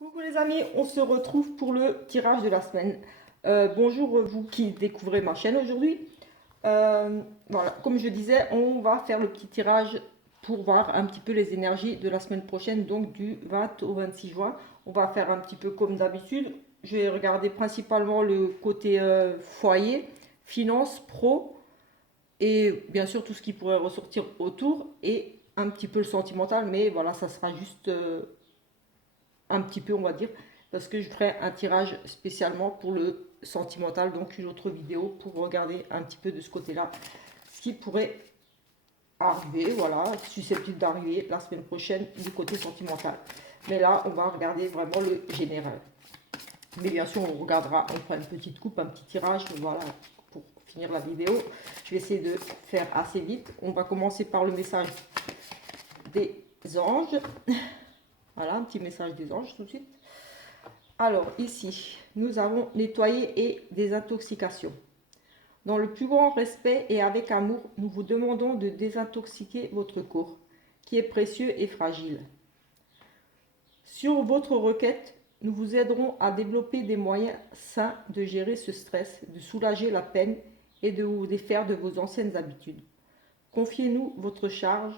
Coucou les amis, on se retrouve pour le tirage de la semaine. Bonjour vous qui découvrez ma chaîne aujourd'hui. Voilà, comme je disais, on va faire le petit tirage pour voir un petit peu les énergies de la semaine prochaine, donc du 20 au 26 juin. On va faire un petit peu comme d'habitude. Je vais regarder principalement le côté foyer, finance, pro et bien sûr tout ce qui pourrait ressortir autour et un petit peu le sentimental, mais voilà, ça sera juste un petit peu on va dire, parce que je ferai un tirage spécialement pour le sentimental, donc une autre vidéo pour regarder un petit peu de ce côté-là, ce qui pourrait arriver, voilà, susceptible d'arriver la semaine prochaine du côté sentimental. Mais là, on va regarder vraiment le général. Mais bien sûr, on regardera, on fera une petite coupe, un petit tirage, voilà, pour finir la vidéo. Je vais essayer de faire assez vite. On va commencer par le message des anges. Voilà, un petit message des anges tout de suite. Alors ici, nous avons nettoyé et désintoxication. Dans le plus grand respect et avec amour, nous vous demandons de désintoxiquer votre corps, qui est précieux et fragile. Sur votre requête, nous vous aiderons à développer des moyens sains de gérer ce stress, de soulager la peine et de vous défaire de vos anciennes habitudes. Confiez-nous votre charge,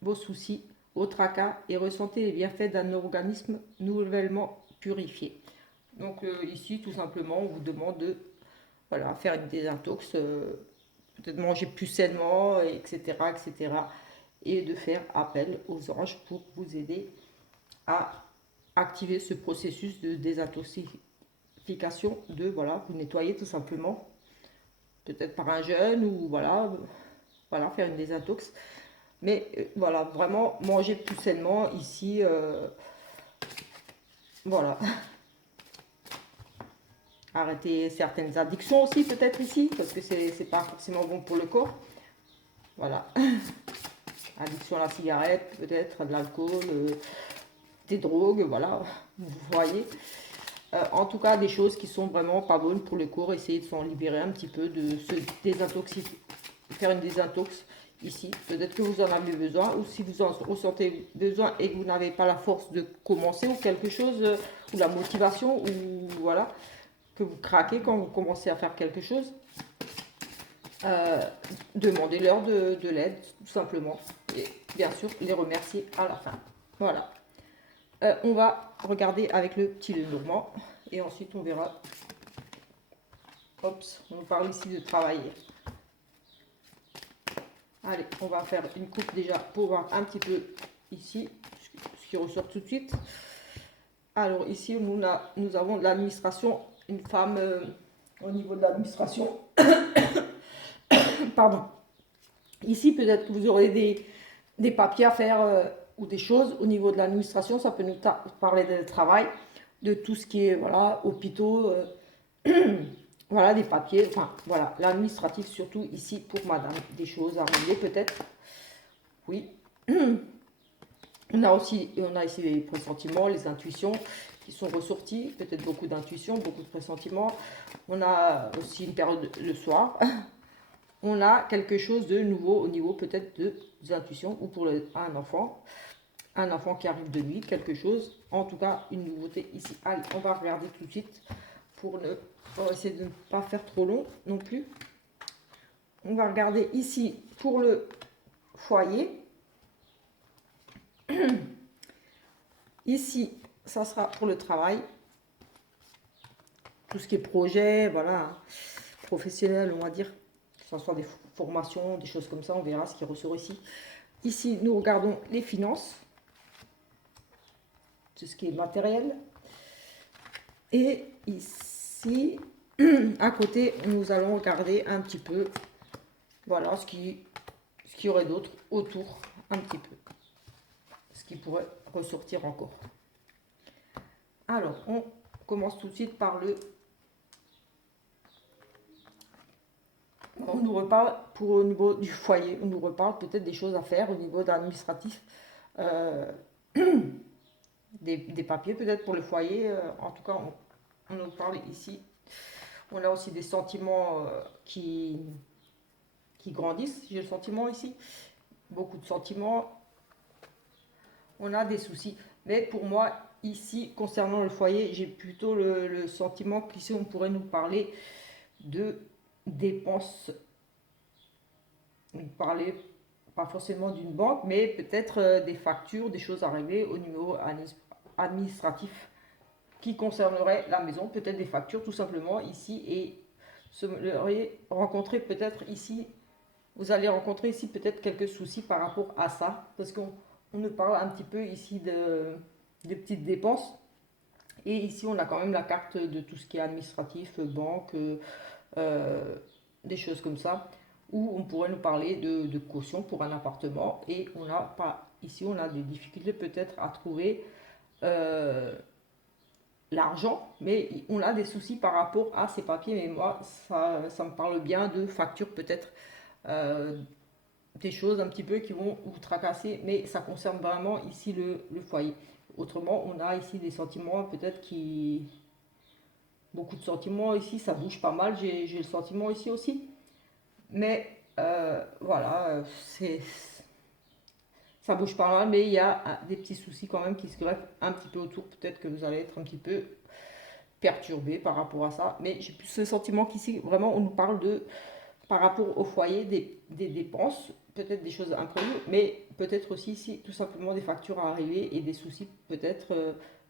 vos soucis, vos tracas et ressentez les bienfaits d'un organisme nouvellement purifié. Donc ici, tout simplement, on vous demande de voilà, faire une désintox, peut-être manger plus sainement, etc., etc. Et de faire appel aux anges pour vous aider à activer ce processus de désintoxication, de voilà, vous nettoyer tout simplement, peut-être par un jeûne ou voilà, voilà, faire une désintox. Mais voilà, vraiment manger plus sainement ici, voilà. Arrêter certaines addictions aussi peut-être ici, parce que c'est pas forcément bon pour le corps. Voilà. Addiction à la cigarette, peut-être, de l'alcool, des drogues, voilà, vous voyez. En tout cas, des choses qui sont vraiment pas bonnes pour le corps. Essayez de s'en libérer un petit peu, de se désintoxiquer, faire une désintox ici. Peut-être que vous en avez besoin, ou si vous en ressentez besoin et que vous n'avez pas la force de commencer ou quelque chose, ou la motivation, ou voilà, que vous craquez quand vous commencez à faire quelque chose, euh, demandez-leur de l'aide, tout simplement. Et bien sûr, les remercier à la fin. Voilà. On va regarder avec le petit Lenormand. Et ensuite, on verra. Oups, on nous parle ici de travailler. Allez, on va faire une coupe déjà pour voir un petit peu ici ce qui ressort tout de suite. Alors ici, nous avons l'administration, une femme au niveau de l'administration. Pardon. Ici, peut-être que vous aurez des papiers à faire ou des choses au niveau de l'administration. Ça peut nous parler de travail, de tout ce qui est voilà, hôpitaux, voilà, des papiers. Enfin, voilà, l'administratif surtout ici pour madame. Des choses à régler peut-être. Oui. On a ici les pressentiments, les intuitions qui sont ressorties. Peut-être beaucoup d'intuitions, beaucoup de pressentiments. On a aussi une période le soir. On a quelque chose de nouveau au niveau peut-être des intuitions ou pour un enfant qui arrive de nuit, quelque chose, en tout cas une nouveauté ici. Allez, on va regarder tout de suite pour essayer de ne pas faire trop long non plus. On va regarder ici pour le foyer. Ici, ça sera pour le travail. Tout ce qui est projet, voilà, professionnel, on va dire, que ce soit des formations, des choses comme ça, on verra ce qui ressort ici. Ici, nous regardons les finances, tout ce qui est matériel. Et ici, à côté, nous allons regarder un petit peu, voilà, ce qu'il y aurait d'autre autour, un petit peu, ce qui pourrait ressortir encore. Alors, on commence tout de suite par on nous reparle pour au niveau du foyer, on nous reparle peut-être des choses à faire au niveau administratif, euh, des papiers peut-être pour le foyer. En tout cas, on nous parle ici. On a aussi des sentiments qui grandissent, j'ai le sentiment ici. Beaucoup de sentiments. On a des soucis. Mais pour moi, ici, concernant le foyer, j'ai plutôt le sentiment qu'ici, on pourrait nous parler de dépenses. Nous parler pas forcément d'une banque, mais peut-être des factures, des choses à régler au niveau administratif qui concernerait la maison, peut-être des factures tout simplement ici et rencontrer peut-être ici, vous allez rencontrer ici peut-être quelques soucis par rapport à ça, parce qu'on nous parle un petit peu ici de petites dépenses. Et ici, on a quand même la carte de tout ce qui est administratif, banque, des choses comme ça, où on pourrait nous parler de caution pour un appartement. Et on a pas, ici, on a des difficultés peut-être à trouver euh, l'argent, mais on a des soucis par rapport à ces papiers. Mais moi, ça me parle bien de factures peut-être, euh, des choses un petit peu qui vont vous tracasser, mais ça concerne vraiment ici le foyer. Autrement, on a ici des sentiments peut-être qui... Beaucoup de sentiments ici, ça bouge pas mal, j'ai le sentiment ici aussi. Mais voilà, ça bouge pas mal, mais il y a des petits soucis quand même qui se greffent un petit peu autour. Peut-être que vous allez être un petit peu perturbé par rapport à ça. Mais j'ai plus ce sentiment qu'ici, vraiment, on nous parle de, par rapport au foyer, des dépenses, peut-être des choses imprévues, mais peut-être aussi ici, tout simplement des factures à arriver et des soucis, peut-être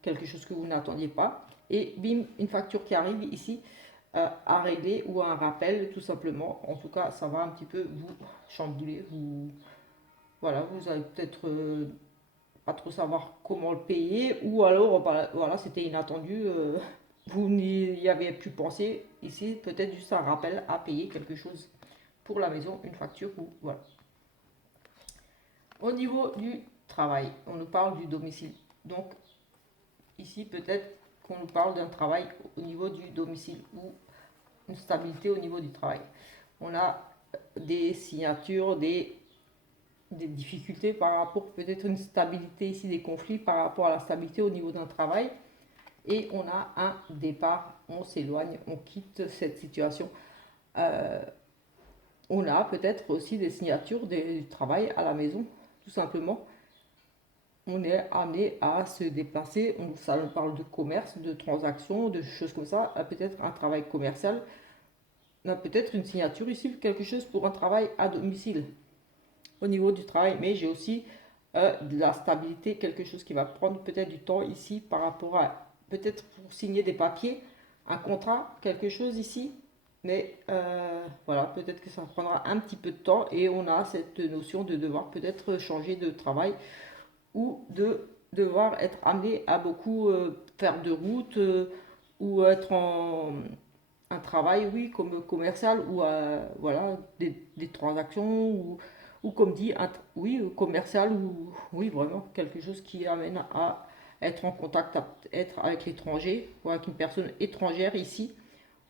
quelque chose que vous n'attendiez pas. Et bim, une facture qui arrive ici à régler ou un rappel, tout simplement. En tout cas, ça va un petit peu vous chambouler. Voilà, vous allez peut-être pas trop savoir comment le payer, ou alors, bah, voilà, c'était inattendu. Vous n'y avez plus pensé. Ici, peut-être juste un rappel à payer quelque chose pour la maison, une facture ou voilà. Au niveau du travail, on nous parle du domicile. Donc ici, peut-être qu'on nous parle d'un travail au niveau du domicile ou une stabilité au niveau du travail. On a des signatures, des difficultés par rapport peut-être une stabilité ici, des conflits par rapport à la stabilité au niveau d'un travail. Et on a un départ, on s'éloigne, on quitte cette situation. Euh, on a peut-être aussi des signatures du travail à la maison, tout simplement. On est amené à se déplacer, ça nous parle de commerce, de transactions, de choses comme ça, peut-être un travail commercial, on a peut-être une signature ici, quelque chose pour un travail à domicile au niveau du travail, mais j'ai aussi de la stabilité, quelque chose qui va prendre peut-être du temps ici par rapport à peut-être pour signer des papiers, un contrat, quelque chose ici, mais voilà, peut-être que ça prendra un petit peu de temps et on a cette notion de devoir peut-être changer de travail ou de devoir être amené à beaucoup faire de route ou être en un travail, oui, comme commercial ou voilà, des transactions ou comme dit, oui, commercial ou oui, vraiment quelque chose qui amène à être en contact, à être avec l'étranger ou avec une personne étrangère ici.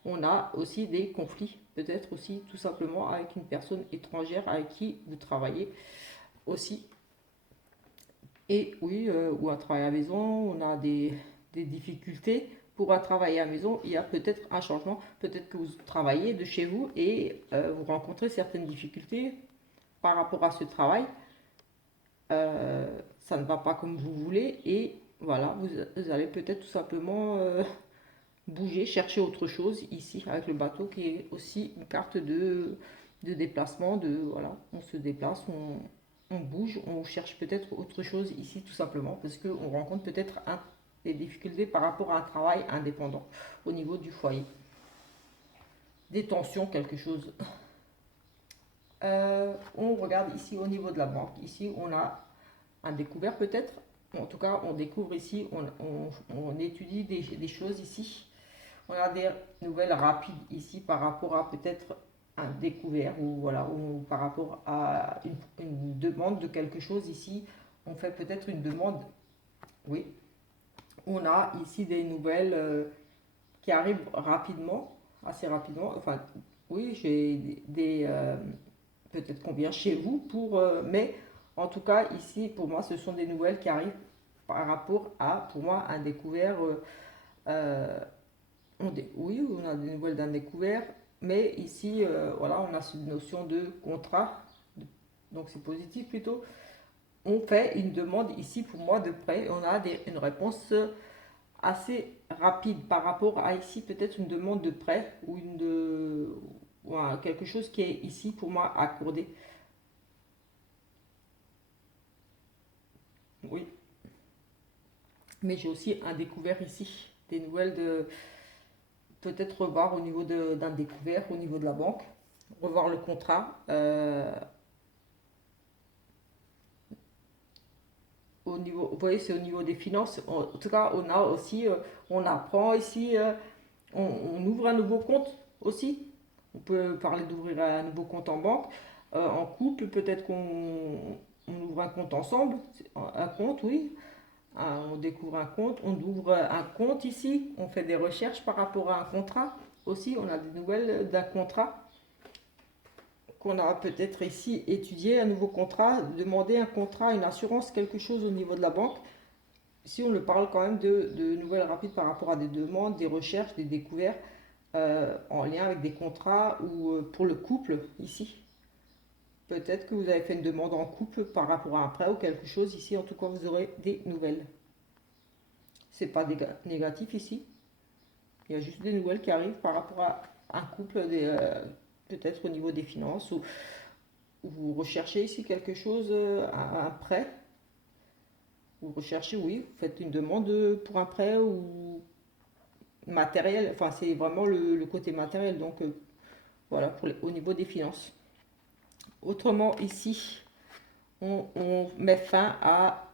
On a aussi des conflits, peut-être aussi tout simplement avec une personne étrangère avec qui vous travaillez aussi. Et oui, ou un travail à la maison, on a des difficultés. Pour un travail à la maison, il y a peut-être un changement. Peut-être que vous travaillez de chez vous et vous rencontrez certaines difficultés par rapport à ce travail. Ça ne va pas comme vous voulez et voilà, vous allez peut-être tout simplement bouger, chercher autre chose ici avec le bateau qui est aussi une carte de déplacement, de voilà, on se déplace, on bouge, on cherche peut-être autre chose ici tout simplement parce qu'on rencontre peut-être des difficultés par rapport à un travail indépendant au niveau du foyer. Des tensions, quelque chose. On regarde ici au niveau de la banque. Ici, on a un découvert peut-être. En tout cas, on découvre ici, on étudie des choses ici. On a des nouvelles rapides ici par rapport à peut-être un découvert ou voilà, ou par rapport à une demande de quelque chose ici. On fait peut-être une demande. Oui. On a ici des nouvelles qui arrivent rapidement, assez rapidement. Enfin, oui, j'ai peut-être qu'on vient chez vous pour, mais en tout cas ici pour moi ce sont des nouvelles qui arrivent par rapport à pour moi un découvert. Euh, oui, on a des nouvelles d'un découvert, mais ici voilà on a cette notion de contrat, donc c'est positif plutôt. on fait une demande ici pour moi de prêt. On a une réponse assez rapide par rapport à ici peut-être une demande de prêt ou quelque chose qui est ici pour moi accordé. Oui, mais j'ai aussi un découvert ici, des nouvelles de peut-être revoir au niveau d'un découvert au niveau de la banque, revoir le contrat. Au niveau, vous voyez, c'est au niveau des finances. En tout cas, on a aussi, on apprend ici, on ouvre un nouveau compte aussi. On peut parler d'ouvrir un nouveau compte en banque. En couple, peut-être qu'on ouvre un compte ensemble. Un compte, oui. On découvre un compte, on ouvre un compte ici. On fait des recherches par rapport à un contrat aussi. On a des nouvelles d'un contrat qu'on a peut-être ici étudié, un nouveau contrat, demander un contrat, une assurance, quelque chose au niveau de la banque. Si on le parle quand même de nouvelles rapides par rapport à des demandes, des recherches, des découvertes en lien avec des contrats ou pour le couple ici. Peut-être que vous avez fait une demande en couple par rapport à un prêt ou quelque chose ici. En tout cas, vous aurez des nouvelles. C'est pas négatif ici. Il y a juste des nouvelles qui arrivent par rapport à un couple, peut-être au niveau des finances ou vous recherchez ici quelque chose, un prêt. Vous recherchez, oui, vous faites une demande pour un prêt ou matériel. Enfin, c'est vraiment le côté matériel. Donc, voilà, au niveau des finances. Autrement, ici, on met fin à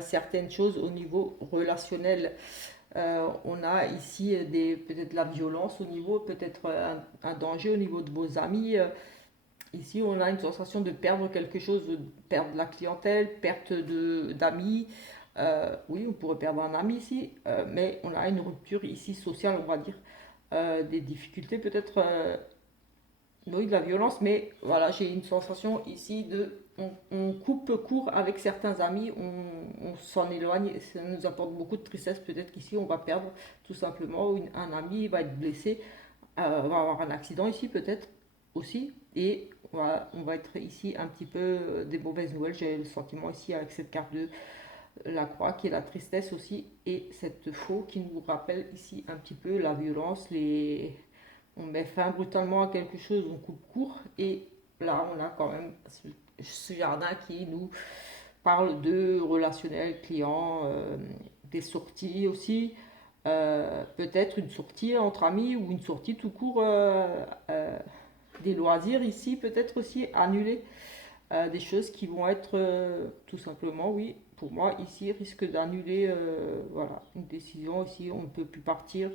certaines choses au niveau relationnel. On a ici peut-être la violence au niveau, peut-être un danger au niveau de vos amis. Ici, on a une sensation de perdre quelque chose, de perdre la clientèle, perte d'amis. Oui, on pourrait perdre un ami ici, mais on a une rupture ici sociale, on va dire. Des difficultés peut-être, oui, de la violence, mais voilà, j'ai une sensation ici on coupe court avec certains amis, on s'en éloigne, et ça nous apporte beaucoup de tristesse. Peut-être qu'ici, on va perdre tout simplement un ami, va être blessé, on va avoir un accident ici peut-être aussi, et voilà, on va être ici un petit peu des mauvaises nouvelles. J'ai le sentiment ici avec cette carte de la croix qui est la tristesse aussi, et cette faux qui nous rappelle ici un petit peu la violence, on met fin brutalement à quelque chose, on coupe court, et là on a quand même ce jardin qui nous parle de relationnel client, des sorties aussi, peut-être une sortie entre amis ou une sortie tout court, des loisirs ici, peut-être aussi annulés, des choses qui vont être tout simplement, oui, pour moi ici, risque d'annuler, voilà, une décision ici, on ne peut plus partir.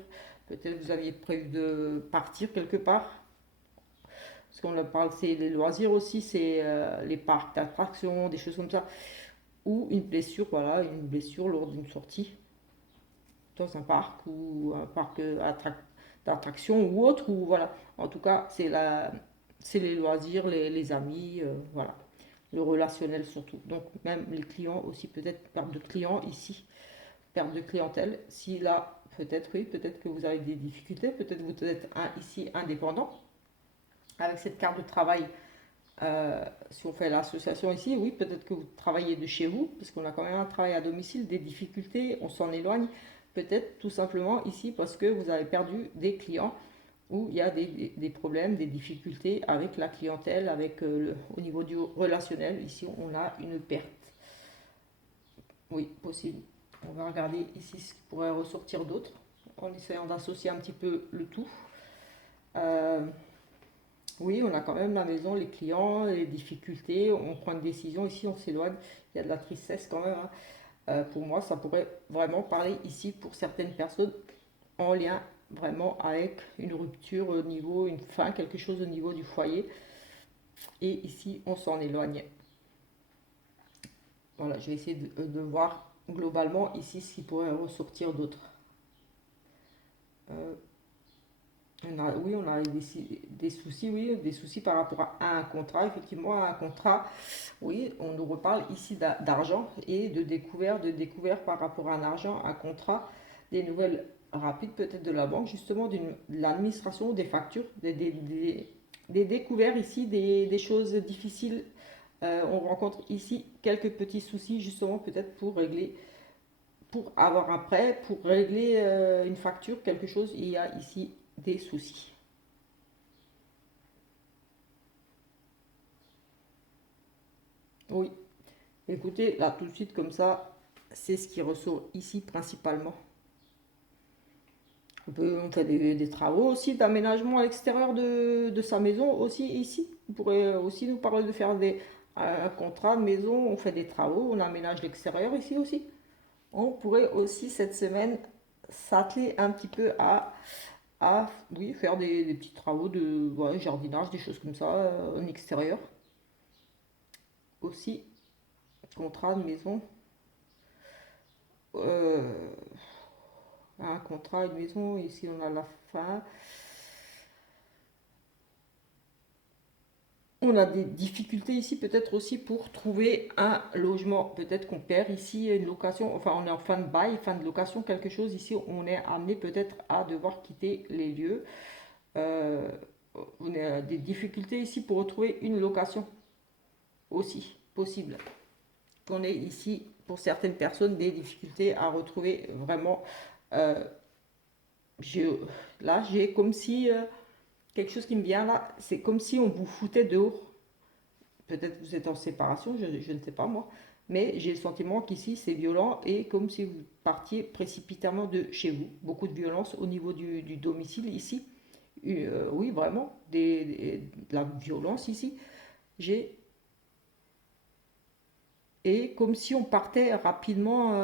Peut-être vous aviez prévu de partir quelque part. Parce qu'on parle, c'est les loisirs aussi, c'est les parcs d'attractions, des choses comme ça. Ou une blessure, voilà, une blessure lors d'une sortie dans un parc ou un parc d'attractions ou autre. Ou voilà. En tout cas, c'est les loisirs, les amis, voilà. Le relationnel surtout. Donc même les clients aussi, peut-être perte de clients ici, perte de clientèle. Si là, peut-être oui, peut-être que vous avez des difficultés, peut-être vous êtes ici indépendant. Avec cette carte de travail, si on fait l'association ici, oui, peut-être que vous travaillez de chez vous, parce qu'on a quand même un travail à domicile, des difficultés, on s'en éloigne. Peut-être tout simplement ici parce que vous avez perdu des clients où il y a des problèmes, des difficultés avec la clientèle, au niveau du relationnel. Ici, on a une perte. Oui, possible. On va regarder ici ce qui pourrait ressortir d'autre en essayant d'associer un petit peu le tout. Euh, oui, on a quand même la maison, les clients, les difficultés, on prend une décision ici, on s'éloigne, il y a de la tristesse quand même, hein. Pour moi, ça pourrait vraiment parler ici pour certaines personnes en lien vraiment avec une rupture au niveau, une fin, quelque chose au niveau du foyer. Et ici, on s'en éloigne. Voilà, je vais essayer de voir globalement ici ce qui pourrait ressortir d'autre. Euh, oui, on a des soucis, oui, des soucis par rapport à un contrat. Effectivement, à un contrat, oui, on nous reparle ici d'argent et de découvert par rapport à un argent, un contrat, des nouvelles rapides peut-être de la banque, justement, de l'administration, des factures, des découvertes ici, des choses difficiles On rencontre ici quelques petits soucis justement peut-être pour régler, pour avoir après, pour régler une facture, quelque chose, il y a ici des soucis. Oui, écoutez, là tout de suite comme ça, c'est ce qui ressort ici principalement. On fait des travaux aussi d'aménagement à l'extérieur de sa maison aussi ici. On pourrait aussi nous parler de faire des contrats de maison, on fait des travaux, on aménage l'extérieur ici aussi. On pourrait aussi cette semaine s'atteler un petit peu oui, faire des petits travaux de ouais, jardinage, des choses comme ça en extérieur. Aussi, contrat de maison. Euh, un contrat, une maison, ici on a la fin. On a des difficultés ici peut-être aussi pour trouver un logement. Peut-être qu'on perd ici une location, enfin on est en fin de bail, fin de location, quelque chose. Ici on est amené peut-être à devoir quitter les lieux. Euh, on a des difficultés ici pour retrouver une location aussi possible. On est ici pour certaines personnes des difficultés à retrouver vraiment. euh, je- Là j'ai comme si quelque chose qui me vient là, c'est comme si on vous foutait dehors. Peut-être vous êtes en séparation, je ne sais pas moi, mais j'ai le sentiment qu'ici c'est violent et comme si vous partiez précipitamment de chez vous. Beaucoup de violence au niveau du domicile ici. Oui, vraiment, de la violence ici. J'ai Et comme si on partait rapidement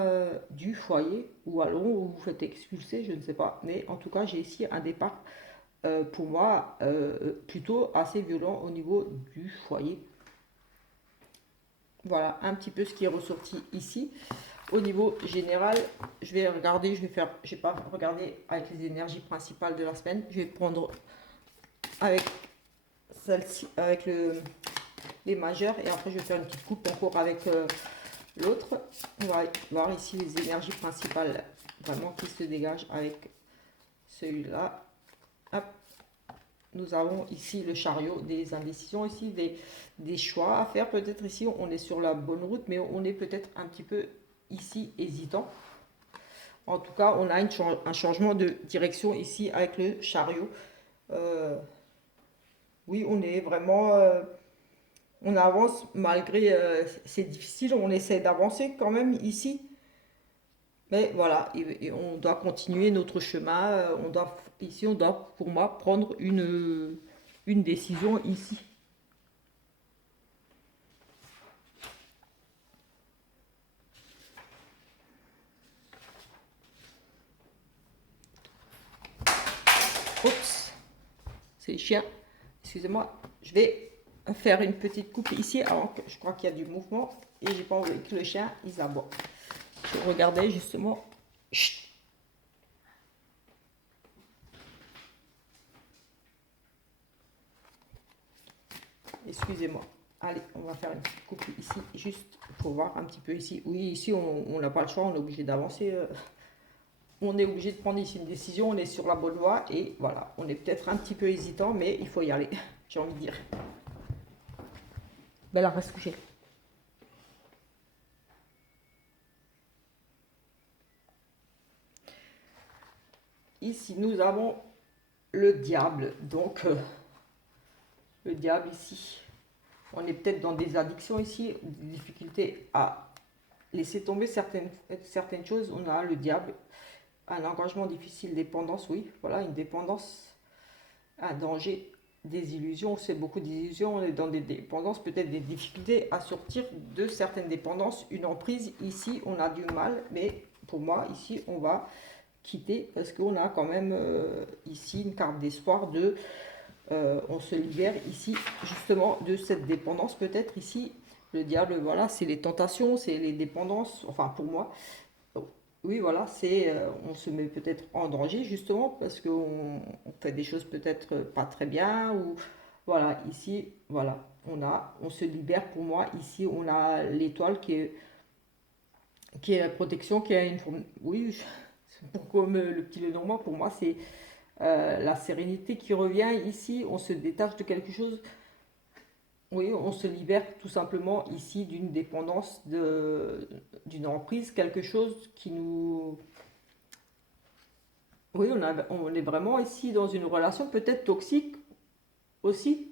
du foyer, ou alors vous vous faites expulser, je ne sais pas. Mais en tout cas, j'ai ici un départ pour moi plutôt assez violent au niveau du foyer. Voilà un petit peu ce qui est ressorti ici. Au niveau général, je vais regarder, je vais pas regarder avec les énergies principales de la semaine. Je vais prendre avec celle-ci, avec les majeures, et après je vais faire une petite coupe encore avec l'autre. On va voir ici les énergies principales vraiment qui se dégagent avec celui-là. Hop. Nous avons ici le chariot, des indécisions ici, des choix à faire. Peut-être ici on est sur la bonne route, mais on est peut-être un petit peu ici hésitant. En tout cas, on a un changement de direction ici avec le chariot. Euh, oui, on est vraiment... on avance malgré... c'est difficile, on essaie d'avancer quand même ici. Mais voilà, et on doit continuer notre chemin. Ici, on doit, pour moi, prendre une décision ici. Oups, c'est les chiens. Excusez-moi, je vais faire une petite coupe ici avant que je crois qu'il y a du mouvement et j'ai pas envie que le chien il aboie. Je regardais justement. Chut. Excusez-moi. Allez, on va faire une petite coupe ici, juste pour voir un petit peu ici. Oui, ici, on n'a pas le choix, on est obligé d'avancer. On est obligé de prendre ici une décision, on est sur la bonne voie et voilà, on est peut-être un petit peu hésitant, mais il faut y aller, j'ai envie de dire. Ben là, reste couché. Ici, nous avons le diable. Donc, le diable ici. On est peut-être dans des addictions ici, des difficultés à laisser tomber certaines choses. On a le diable, un engagement difficile, dépendance, oui, voilà, une dépendance, un danger, des illusions. C'est beaucoup d'illusions, on est dans des dépendances, peut-être des difficultés à sortir de certaines dépendances. Une emprise, ici, on a du mal, mais pour moi, ici, on va quitter parce qu'on a quand même ici une carte d'espoir de on se libère ici justement de cette dépendance. Peut-être ici le diable, voilà, c'est les tentations, c'est les dépendances, enfin pour moi. Oui, voilà, c'est on se met peut-être en danger justement parce qu'on fait des choses peut-être pas très bien ou voilà, ici, voilà, on se libère. Pour moi ici on a l'étoile qui est la protection, qui a une forme, oui, pour comme le petit Lenormand, pour moi c'est la sérénité qui revient ici, on se détache de quelque chose, oui, on se libère tout simplement ici d'une dépendance, d'une emprise, quelque chose qui nous... Oui, on est vraiment ici dans une relation peut-être toxique aussi,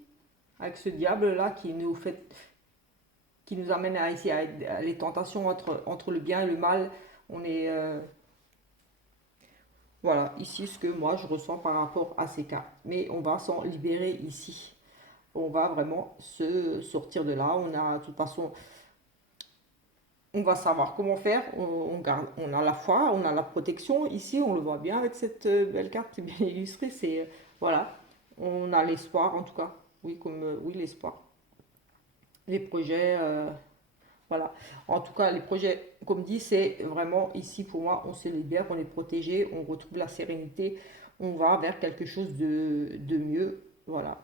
avec ce diable-là qui nous amène à les tentations entre le bien et le mal. On est... voilà, ici ce que moi je ressens par rapport à ces cas. Mais on va s'en libérer ici. On va vraiment se sortir de là. On a, de toute façon, on va savoir comment faire. On a la foi, on a la protection. Ici, on le voit bien avec cette belle carte bien illustrée. C'est, voilà, on a l'espoir en tout cas. Oui, oui, l'espoir. Les projets, voilà. En tout cas, les projets, comme dit, c'est vraiment ici pour moi, on se libère, on est protégé, on retrouve la sérénité, on va vers quelque chose de mieux. Voilà.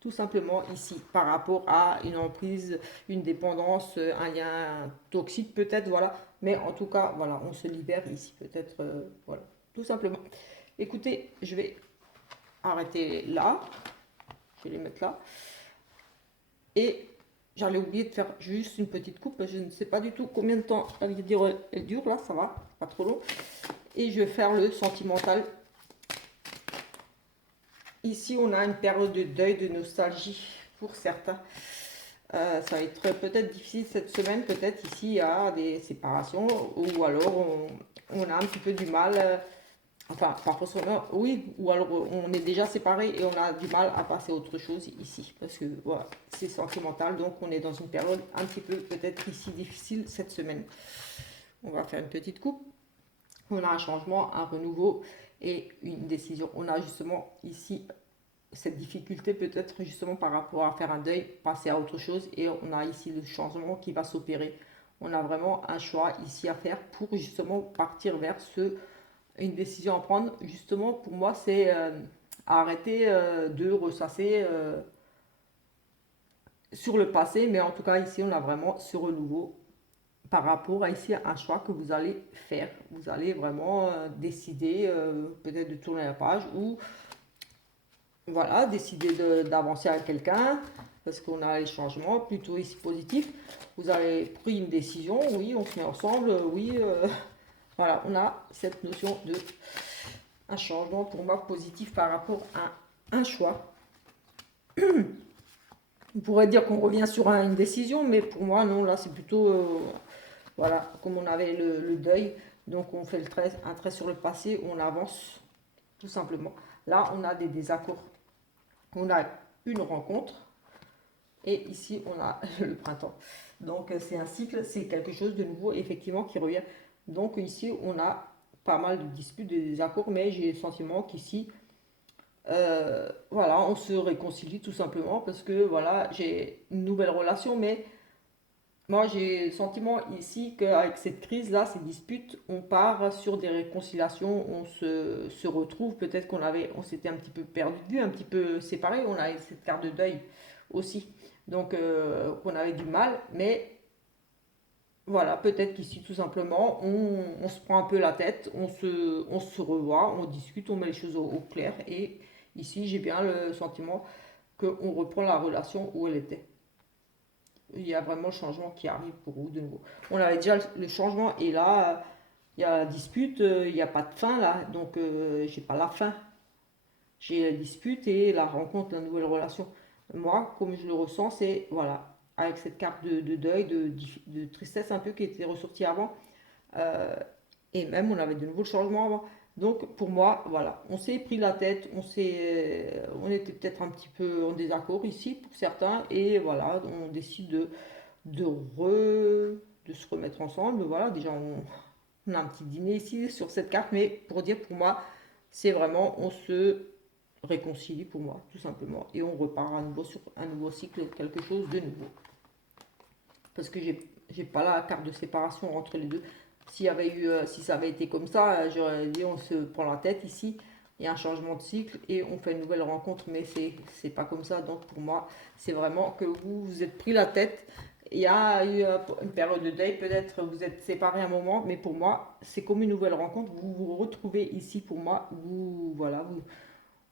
Tout simplement ici, par rapport à une emprise, une dépendance, un lien toxique peut-être, voilà. Mais en tout cas, voilà, on se libère ici, peut-être, voilà. Tout simplement. Écoutez, je vais arrêter là. Je vais les mettre là. Et j'allais oublier de faire juste une petite coupe. Je ne sais pas du tout combien de temps elle dure là, ça va, pas trop long. Et je vais faire le sentimental. Ici, on a une période de deuil, de nostalgie pour certains. Ça va être peut-être difficile cette semaine, peut-être ici il y a des séparations ou alors on a un petit peu du mal, enfin pas forcément, oui, ou alors on est déjà séparés et on a du mal à passer à autre chose ici parce que voilà, c'est sentimental donc on est dans une période un petit peu peut-être ici difficile cette semaine. On va faire une petite coupe. On a un changement, un renouveau et une décision. On a justement ici cette difficulté peut-être justement par rapport à faire un deuil, passer à autre chose et on a ici le changement qui va s'opérer. On a vraiment un choix ici à faire pour justement partir vers une décision à prendre. Justement pour moi c'est arrêter de ressasser sur le passé, mais en tout cas ici on a vraiment ce renouveau par rapport à ici un choix que vous allez faire. Vous allez vraiment décider peut-être de tourner la page ou voilà, décider d'avancer avec quelqu'un, parce qu'on a les changements plutôt ici positifs. Vous avez pris une décision, oui, on se met ensemble, oui, voilà, on a cette notion de un changement pour moi positif par rapport à un choix. On pourrait dire qu'on revient sur une décision, mais pour moi, non, là, c'est plutôt, voilà, comme on avait le deuil, donc on fait un trait sur le passé, on avance, tout simplement. Là, on a des désaccords. On a une rencontre, et ici, on a le printemps. Donc, c'est un cycle, c'est quelque chose de nouveau, effectivement, qui revient. Donc, ici, on a pas mal de disputes, de désaccords, mais j'ai le sentiment qu'ici, voilà, on se réconcilie tout simplement parce que, voilà, j'ai une nouvelle relation, mais moi, j'ai le sentiment ici qu'avec cette crise-là, ces disputes, on part sur des réconciliations, se retrouve, peut-être on s'était un petit peu perdu de vue, un petit peu séparés, on avait cette carte de deuil aussi. Donc, on avait du mal, mais voilà, peut-être qu'ici, tout simplement, on se prend un peu la tête, on se revoit, on discute, on met les choses au clair, et ici, j'ai bien le sentiment qu'on reprend la relation où elle était. Il y a vraiment le changement qui arrive pour vous de nouveau. On avait déjà le changement et là, il y a la dispute, il n'y a pas de fin là, donc j'ai pas la fin. J'ai la dispute et la rencontre de la nouvelle relation. Moi, comme je le ressens, c'est voilà, avec cette carte de deuil, de tristesse un peu qui était ressortie avant, euh, et même on avait de nouveaux changements avant. Donc pour moi, voilà, on s'est pris la tête, on était peut-être un petit peu en désaccord ici pour certains, et voilà, on décide de, de se remettre ensemble. Voilà, déjà on a un petit dîner ici sur cette carte, mais pour dire pour moi, c'est vraiment on se réconcilie pour moi, tout simplement, et on repart à nouveau sur un nouveau cycle, quelque chose de nouveau. Parce que j'ai pas la carte de séparation entre les deux. Si ça avait été comme ça, j'aurais dit on se prend la tête ici, il y a un changement de cycle et on fait une nouvelle rencontre, mais c'est pas comme ça. Donc pour moi, c'est vraiment que vous vous êtes pris la tête. Il y a eu une période de deuil, peut-être vous êtes séparés un moment, mais pour moi, c'est comme une nouvelle rencontre. Vous vous retrouvez ici pour moi.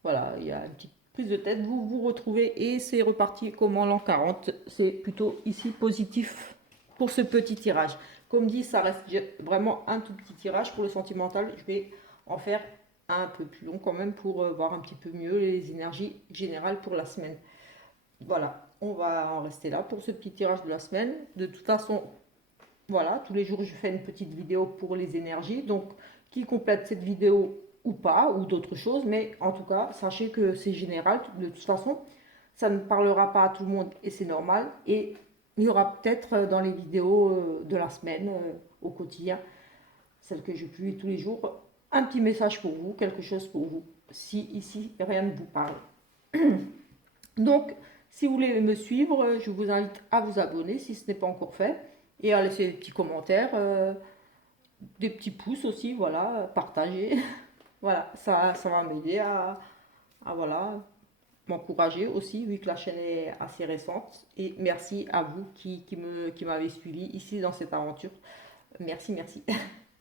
Voilà, il y a une petite prise de tête, vous vous retrouvez et c'est reparti comme en l'an 40. C'est plutôt ici positif pour ce petit tirage. Comme dit, ça reste vraiment un tout petit tirage. Pour le sentimental, je vais en faire un peu plus long quand même pour voir un petit peu mieux les énergies générales pour la semaine. Voilà, on va en rester là pour ce petit tirage de la semaine. De toute façon, voilà, tous les jours je fais une petite vidéo pour les énergies. Donc, qui complète cette vidéo ou pas, ou d'autres choses, mais en tout cas, sachez que c'est général. De toute façon, ça ne parlera pas à tout le monde et c'est normal. Et il y aura peut-être dans les vidéos de la semaine, au quotidien, celles que je publie tous les jours, un petit message pour vous, quelque chose pour vous, si ici rien ne vous parle. Donc, si vous voulez me suivre, je vous invite à vous abonner si ce n'est pas encore fait et à laisser des petits commentaires, des petits pouces aussi, voilà, partager. Voilà, ça va m'aider voilà, m'encourager aussi, vu que la chaîne est assez récente. Et merci à vous qui m'avez suivi ici dans cette aventure. Merci, merci.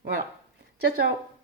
Voilà. Ciao, ciao.